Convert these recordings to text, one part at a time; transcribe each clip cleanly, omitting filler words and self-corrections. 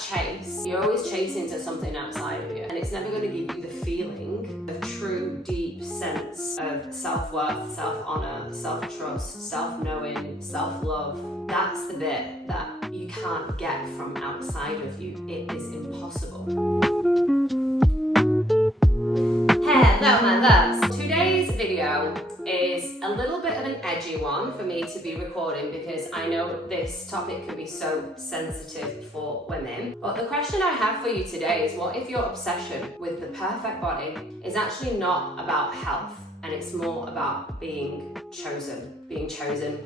chase, you're always chasing to something outside of you, and it's never going to give you the feeling of true, deep sense of self-worth, self-honor, self-trust, self-knowing, self-love. That's the bit that you can't get from outside of you. It is impossible. Hello, mothers. Today's video is a little bit of an edgy one for me to be recording because I know this topic can be so sensitive for women. But the question I have for you today is, what if your obsession with the perfect body is actually not about health and it's more about being chosen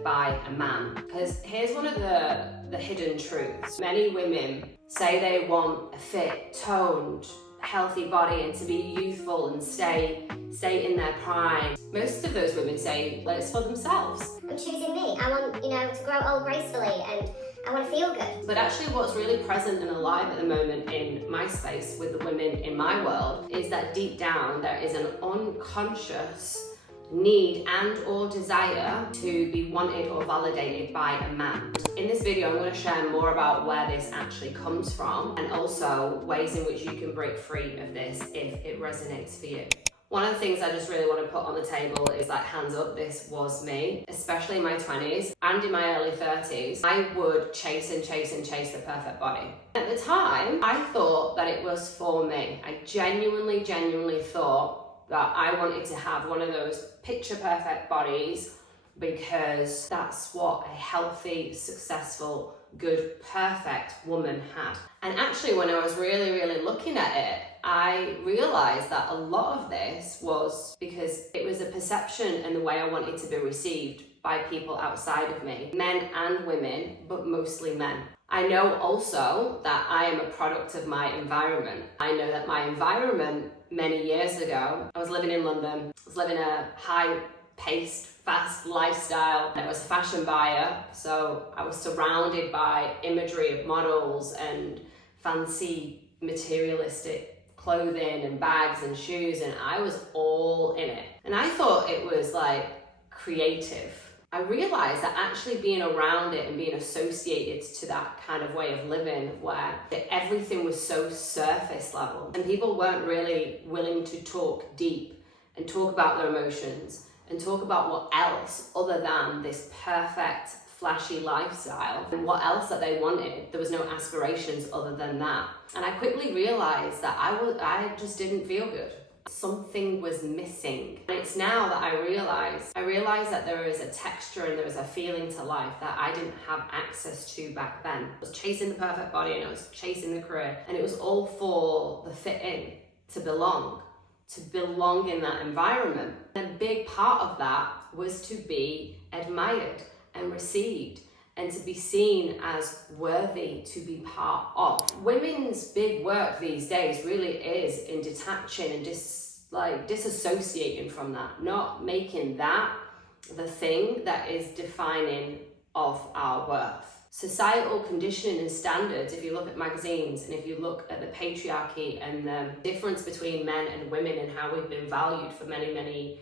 by a man? Because here's one of the hidden truths. Many women say they want a fit, toned, healthy body and to be youthful and stay in their prime. Most of those women say it's for themselves. I'm choosing me. I want, to grow old gracefully and I want to feel good. But actually what's really present and alive at the moment in my space with the women in my world is that deep down there is an unconscious need and or desire to be wanted or validated by a man. In this video I'm going to share more about where this actually comes from and also ways in which you can break free of this if it resonates for you. One of the things I just really want to put on the table is like, hands up, this was me, especially in my 20s and in my early 30s. I would chase the perfect body. At the time, I thought that it was for me. I genuinely thought that I wanted to have one of those picture perfect bodies because that's what a healthy, successful, good, perfect woman had. And actually when I was really looking at it, I realized that a lot of this was because it was a perception and the way I wanted to be received by people outside of me, men and women, but mostly men. I know also that I am a product of my environment. I know that my environment many years ago, I was living in London, I was living a high-paced, fast lifestyle. I was a fashion buyer, so I was surrounded by imagery of models and fancy materialistic clothing and bags and shoes, and I was all in it. And I thought it was like creative. I realized that actually being around it and being associated to that kind of way of living where everything was so surface level and people weren't really willing to talk deep and talk about their emotions and talk about what else other than this perfect flashy lifestyle and what else that they wanted. There was no aspirations other than that. And I quickly realized that I just didn't feel good. Something was missing. And it's now that I realize that there is a texture and there is a feeling to life that I didn't have access to back then. I was chasing the perfect body and I was chasing the career, and it was all for the fit in, to belong in that environment. And a big part of that was to be admired and received and to be seen as worthy to be part of. Women's big work these days really is in detaching and disassociating from that, not making that the thing that is defining of our worth. Societal conditioning and standards, if you look at magazines and if you look at the patriarchy and the difference between men and women and how we've been valued for many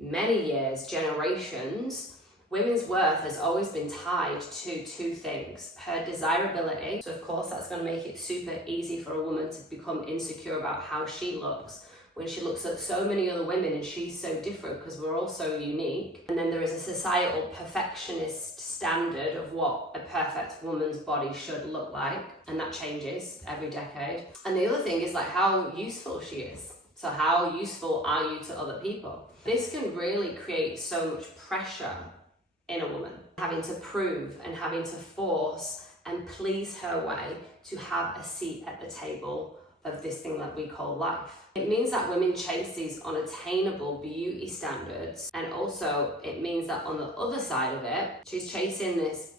years, generations, women's worth has always been tied to two things: her desirability. So of course that's going to make it super easy for a woman to become insecure about how she looks when she looks at so many other women and she's so different because we're all so unique. And then there is a societal perfectionist standard of what a perfect woman's body should look like, and that changes every decade. And the other thing is like how useful she is. So how useful are you to other people? This can really create so much pressure in a woman, having to prove and having to force and please her way to have a seat at the table of this thing that we call life. It means that women chase these unattainable beauty standards, and also it means that on the other side of it, she's chasing this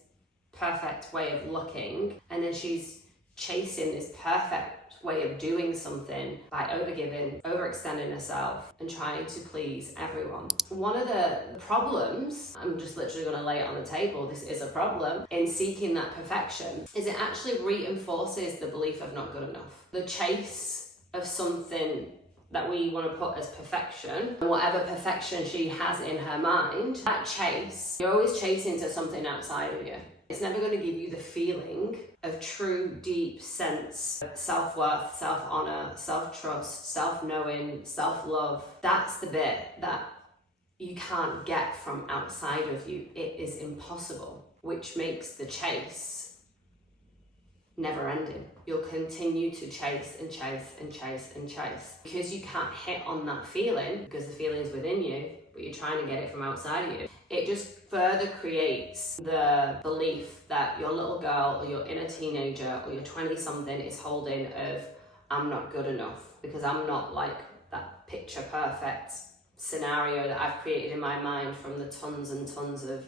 perfect way of looking, and then she's chasing this perfect way of doing something by overgiving, overextending herself and trying to please everyone. One of the problems, I'm just literally going to lay it on the table, this is a problem, in seeking that perfection, is it actually reinforces the belief of not good enough. The chase of something that we want to put as perfection, and whatever perfection she has in her mind, that chase, you're always chasing to something outside of you. It's never going to give you the feeling of true deep sense of self-worth, self-honor, self-trust, self-knowing, self-love. That's the bit that you can't get from outside of you. It is impossible, which makes the chase never ending. You'll continue to chase and chase and chase and chase because you can't hit on that feeling because the feeling is within you, but you're trying to get it from outside of you. It just further creates the belief that your little girl or your inner teenager or your 20-something is holding of, I'm not good enough because I'm not like that picture perfect scenario that I've created in my mind from the tons and tons of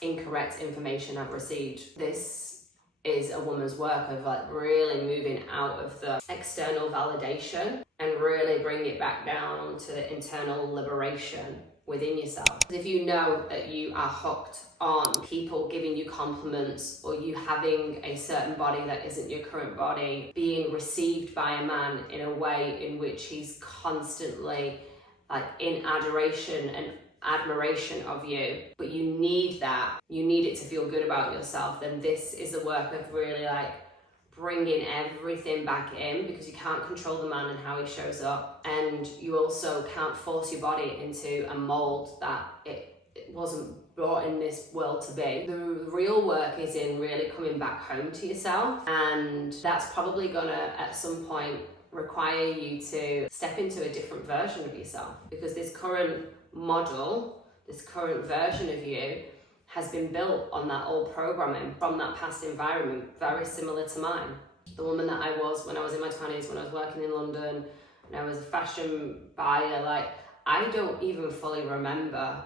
incorrect information I've received. This is a woman's work of like really moving out of the external validation and really bring it back down to the internal liberation within yourself. If you know that you are hooked on people giving you compliments or you having a certain body that isn't your current body, being received by a man in a way in which he's constantly like in adoration and admiration of you, but you need that, you need it to feel good about yourself, then this is the work of really like bringing everything back in, because you can't control the man and how he shows up, and you also can't force your body into a mold that it wasn't brought in this world to be. The real work is in really coming back home to yourself, and that's probably gonna at some point require you to step into a different version of yourself, because this current model, this current version of you has been built on that old programming from that past environment, very similar to mine. The woman that I was when I was in my 20s, when I was working in London, and I was a fashion buyer, like I don't even fully remember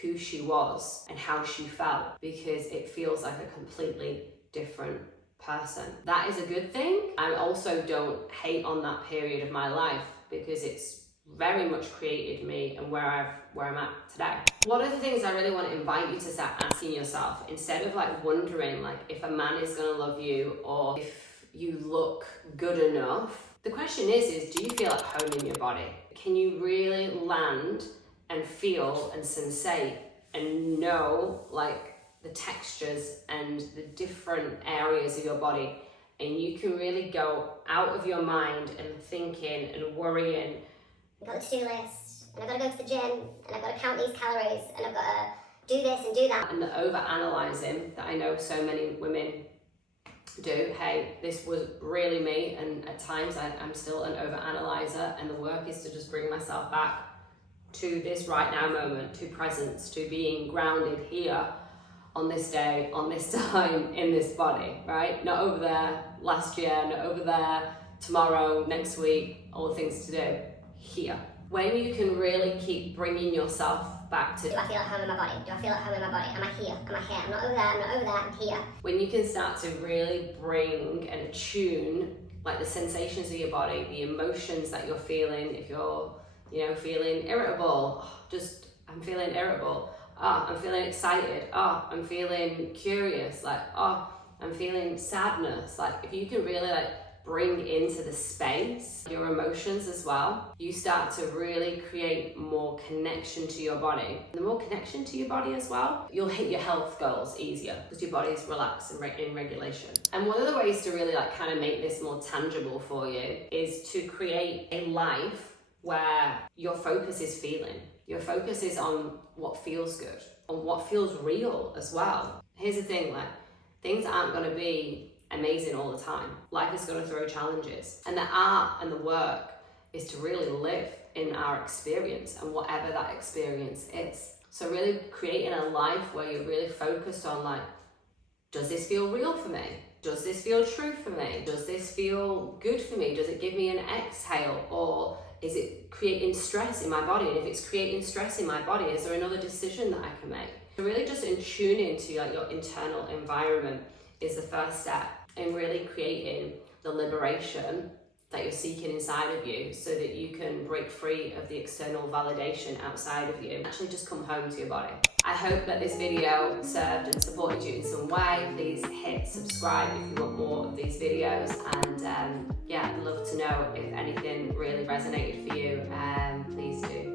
who she was and how she felt, because it feels like a completely different person. That is a good thing. I also don't hate on that period of my life, because it's very much created me and where I'm at today. One of the things I really want to invite you to start asking yourself, instead of like wondering like if a man is going to love you or if you look good enough, the question is do you feel at home in your body? Can you really land and feel and sensate and know like the textures and the different areas of your body, and you can really go out of your mind and thinking and worrying. I've got a to-do list, and I've got to go to the gym, and I've got to count these calories, and I've got to do this and do that. And the over-analysing that I know so many women do. Hey, this was really me, and at times I'm still an over-analyzer, and the work is to just bring myself back to this right now moment, to presence, to being grounded here on this day, on this time, in this body, right? Not over there last year, not over there tomorrow, next week, all the things to do. Here. When you can really keep bringing yourself back to, do I feel at home in my body? Do I feel at home in my body? Am I here? Am I here? I'm not over there, I'm not over there, I'm here. When you can start to really bring and attune like the sensations of your body, the emotions that you're feeling, if you're, feeling irritable, I'm feeling irritable. I'm feeling excited. I'm feeling curious. I'm feeling sadness. Like if you can really bring into the space your emotions as well, you start to really create more connection to your body. The more connection to your body as well, you'll hit your health goals easier because your body's relaxed and in regulation. And one of the ways to really kind of make this more tangible for you is to create a life where your focus is feeling. Your focus is on what feels good, on what feels real as well. Here's the thing, things aren't going to be amazing all the time. Life is going to throw challenges, and the art and the work is to really live in our experience and whatever that experience is. So really creating a life where you're really focused on does this feel real for me? Does this feel true for me? Does this feel good for me? Does it give me an exhale, or is it creating stress in my body? And if it's creating stress in my body, is there another decision that I can make? So really just in tuning into your internal environment is the first step in really creating the liberation that you're seeking inside of you, so that you can break free of the external validation outside of you and actually just come home to your body. I hope that this video served and supported you in some way. Please hit subscribe if you want more of these videos, and I'd love to know if anything really resonated for you. Please do.